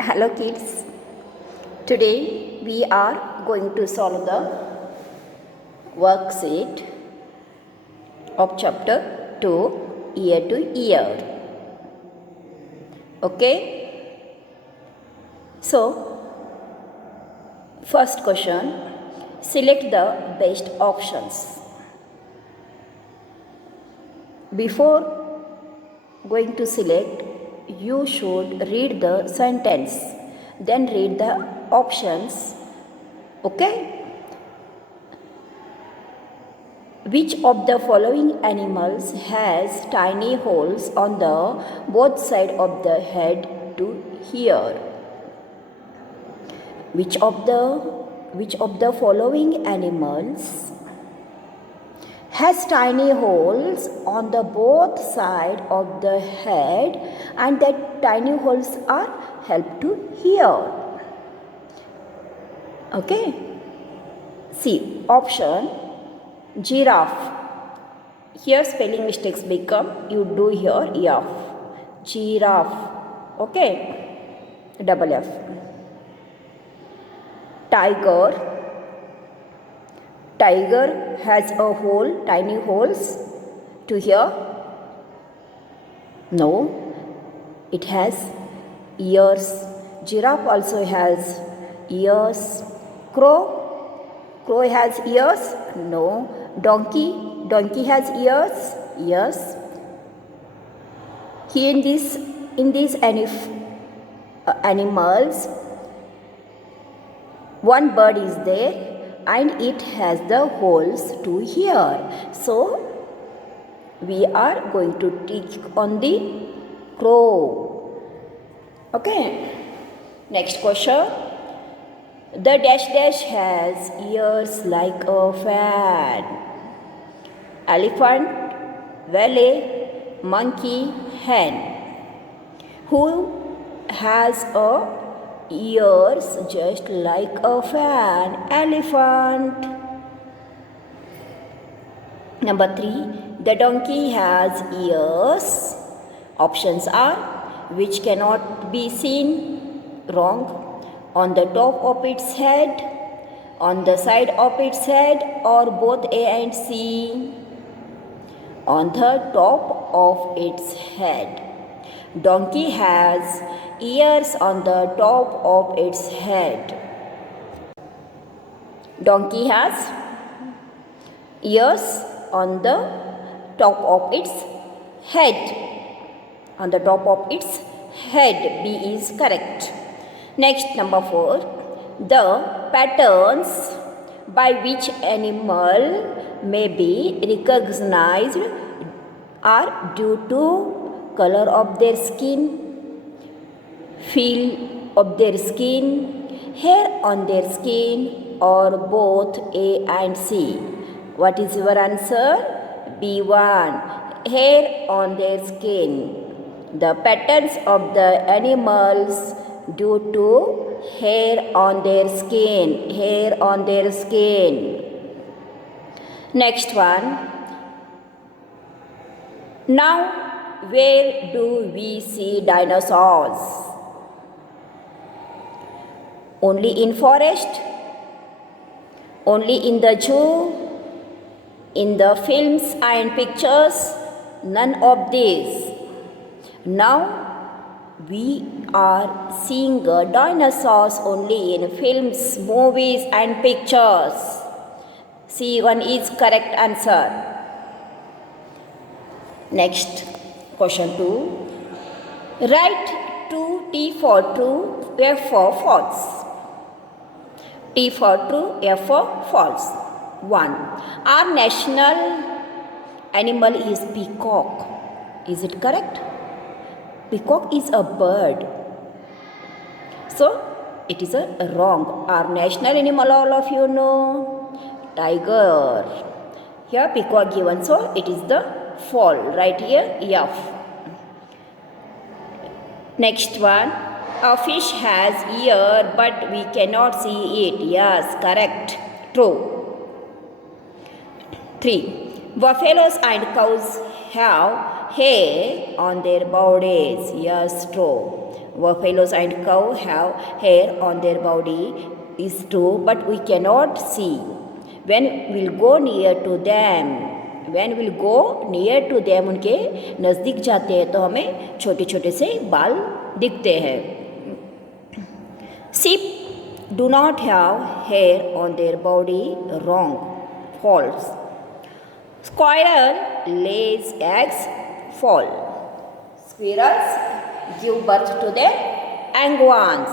Hello kids. Today we are going to solve the worksheet of chapter 2 year to year. Okay? So, first question, select the best options. Before going to select, you should read the sentence, then read the options. Okay? Which of the following animals has tiny holes on the both side of the head to hear? Which of the following animals has tiny holes on the both side of the head and that tiny holes are help to hear? Okay? See, option giraffe. Here spelling mistakes become, you do here F. Giraffe. Okay? Double F. Tiger. Tiger has a hole, tiny holes to hear. No, it has ears. Giraffe also has ears. Crow has ears. No. Donkey has ears. Yes. Here in these animals, one bird is there and it has the holes to hear. So we are going to teach on the crow. Okay. Next question. The dash dash has ears like a fan. Elephant, valley, monkey, hen. Who has a ears just like a fan? Elephant. Number 3. The donkey has ears. Options are which cannot be seen. Wrong. On the top of its head, on the side of its head, or both A and C. On the top of its head. Donkey has ears on the top of its head. Donkey has ears on the top of its head. On the top of its head. B is correct. Next, number 4. The patterns by which animal may be recognized are due to color of their skin, feel of their skin, hair on their skin, or both A and C. What is your answer? B1. Hair on their skin. The patterns of the animals due to hair on their skin. Hair on their skin. Next one. Now, where do we see dinosaurs? Only in forest? Only in the zoo? In the films and pictures? None of these. Now, we are seeing dinosaurs only in films, movies and pictures. C1 is correct answer. Next, question 2. Write 2T for true, F for false. T for true, F for false. 1. Our national animal is peacock. Is it correct? Peacock is a bird. So, it is a wrong. Our national animal, all of you know, tiger. Here peacock given, so it is the fall. Right here, F. Next one. A fish has ear, but we cannot see it. Yes, correct. True. 3. Buffaloes and cows have hair on their bodies. Yes, true. Buffaloes and cow have hair on their body is true, but we cannot see. When we'll go near to them, उनके नज़दीक जाते हैं तो हमें छोटे छोटे से बाल दिखते हैं. Sheep do not have hair on their body. Wrong. False. Squirrel lays eggs. False. Squirrels give birth to their young ones.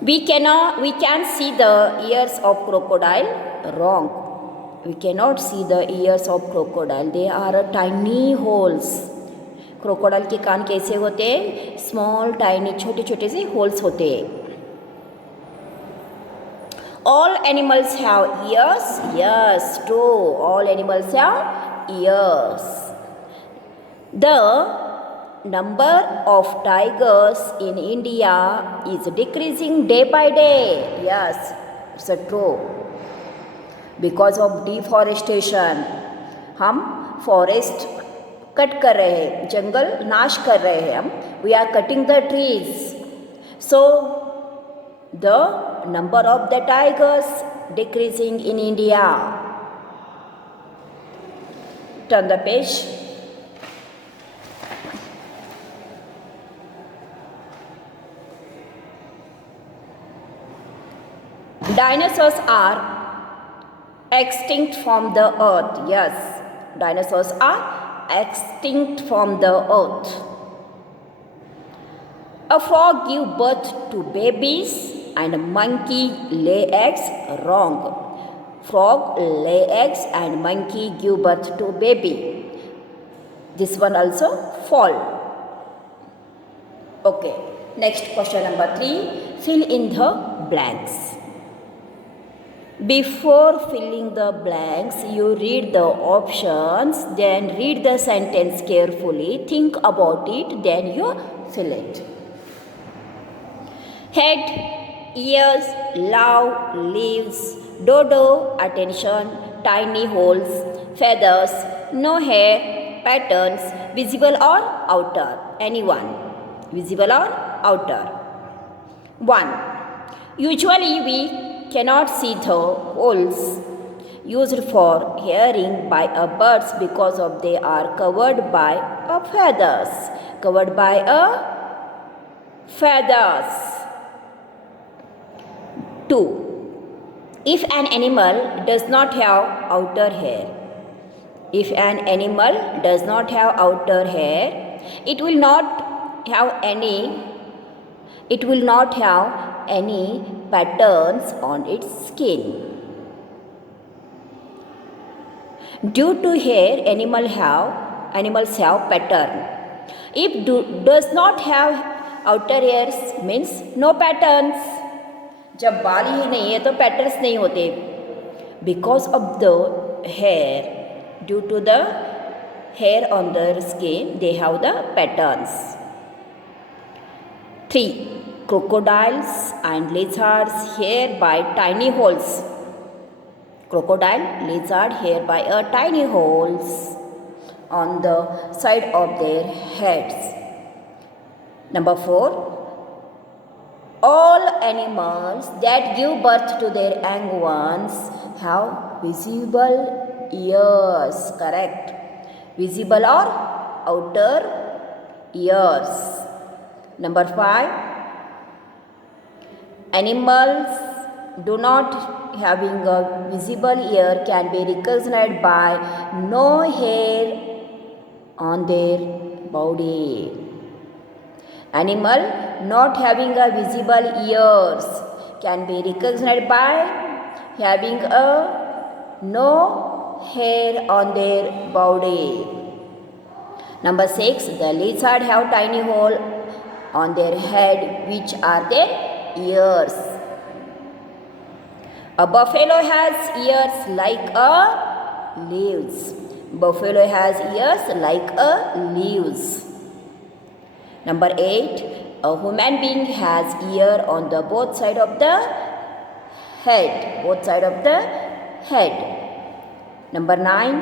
We can see the ears of crocodile. Wrong. We cannot see the ears of crocodile. They are tiny holes. Crocodile के कान कैसे होते हैं? Small tiny छोटे छोटे से holes होते हैं. All animals have ears. Yes, true. All animals have ears. The number of tigers in India is decreasing day by day. Yes, it's true. Because of deforestation, हम फॉरेस्ट कट कर रहे हैं, जंगल नाश कर रहे हैं हम. We are cutting the trees, so the number of the tigers decreasing in India. Turn the page. Dinosaurs are extinct from the earth. Yes, dinosaurs are extinct from the earth. A frog gives birth to babies and a monkey lay eggs. Wrong. Frog lay eggs and monkey give birth to baby. This one also false. Okay, next question number 3. Fill in the blanks. Before filling the blanks, you read the options, then read the sentence carefully, think about it, then you fill it. Head, ears, love, leaves, dodo, attention, tiny holes, feathers, no hair, patterns, visible or outer. Anyone, visible or outer. 1. Usually we cannot see the holes used for hearing by a birds because of they are covered by a feathers. Covered by a feathers. 2. If an animal does not have outer hair, if an animal does not have outer hair, it will not have any patterns on its skin. Due to hair, animals have pattern. If does not have outer hairs means no patterns. जब बाल ही नहीं है तो patterns नहीं होते. Because of the hair, due to the hair on their skin, they have the patterns. 3. Crocodiles and lizards hair by tiny holes. Crocodile, lizard hair by a tiny holes on the side of their heads. Number 4. All animals that give birth to their young ones have visible ears. Correct. Visible or outer ears. Number 5. Animals do not having a visible ear can be recognized by no hair on their body. Animal not having a visible ears can be recognized by having a no hair on their body. Number 6. The lizard have tiny hole on their head, which are their ears. A buffalo has ears like a leaves. Buffalo has ears like a leaves. Number 8. A human being has ear on the both side of the head. Both side of the head. Number 9.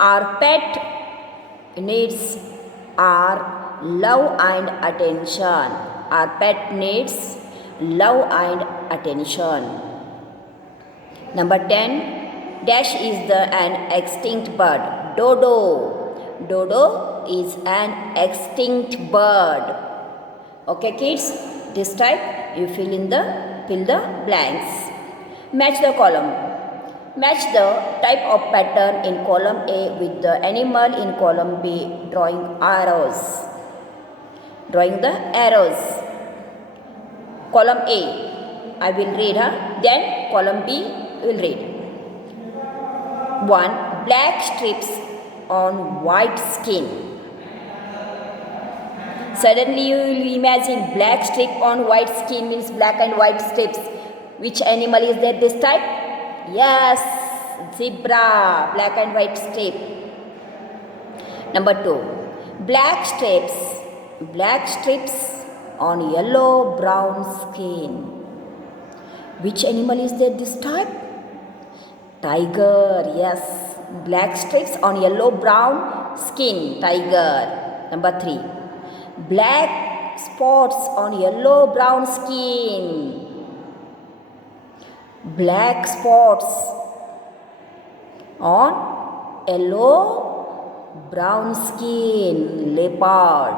Our pet needs are love and attention. Our pet needs love and attention. Number 10. Dash is an extinct bird. Dodo. Dodo is an extinct bird. Okay kids, this type you fill the blanks. Match the column. Match the type of pattern in column A with the animal in column B, drawing arrows. Drawing the arrows. Column A, I will read, then column B will read. 1. Black strips on white skin. Suddenly you will imagine black strip on white skin means black and white strips. Which animal is there this type? Yes, zebra, black and white strip. Number 2. Black strips on yellow brown skin. Which animal is there this type? Tiger, yes. Black strips on yellow brown skin, tiger. Number 3. Black spots on yellow brown skin. Black spots on yellow brown skin, leopard.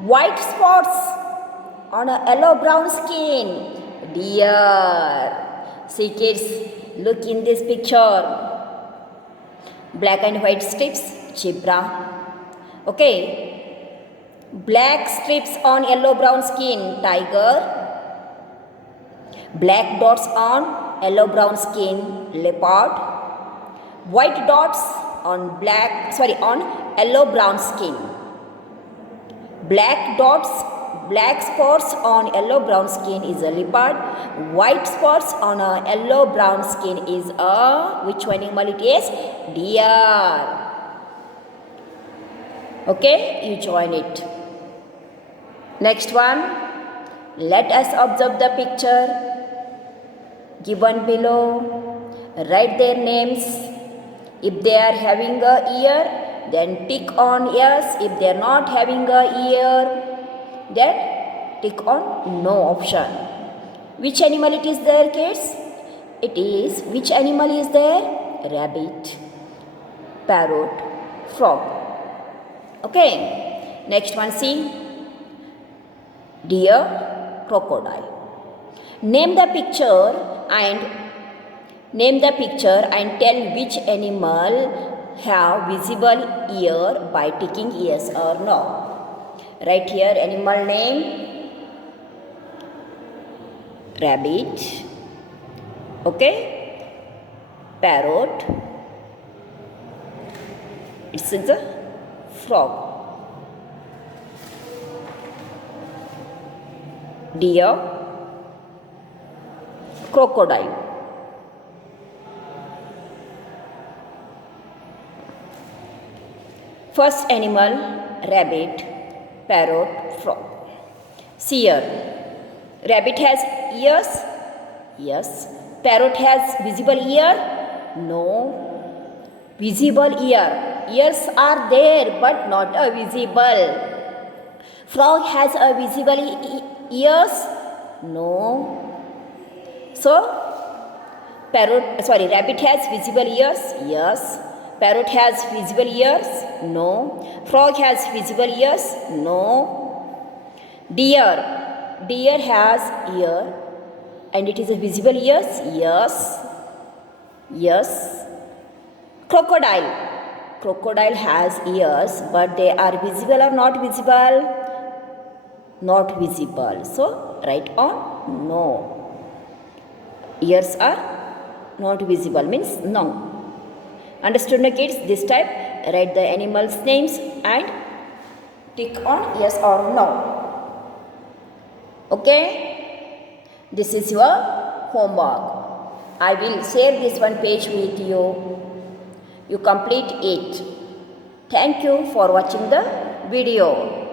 White spots on a yellow brown skin, deer. See kids, look in this picture. Black and white strips, zebra. Okay. Black strips on yellow brown skin, tiger. Black dots on yellow brown skin, leopard. White dots on yellow brown skin. Black dots, black spots on yellow brown skin is a leopard. White spots on a yellow brown skin is which animal it is? Deer. Okay, you join it. Next one, let us observe the picture given below. Write their names. If they are having a ear, then tick on yes. If they are not having a ear, then tick on no option. Which animal it is there, kids? It is, which animal is there? Rabbit, parrot, frog. Okay, next one, see. Deer, crocodile. Name the picture and tell which animal have visible ear by ticking yes or no. Write here animal name, rabbit, okay, parrot, it's the frog, deer, crocodile. First animal, rabbit, parrot, frog. See here, rabbit has ears? Yes. Parrot has visible ear? No. Visible ear. Ears are there but not visible. Frog has a visible ears? No. So, rabbit has visible ears? Yes. Parrot has visible ears? No. Frog has visible ears? No. Deer has ear and it is a visible ears? Yes. Yes. Crocodile has ears but they are visible or not visible? Not visible. So, write on no. Ears are not visible means no. Understood no kids? This type, write the animals' names and tick on yes or no. Okay? This is your homework. I will share this one page with you. You complete it. Thank you for watching the video.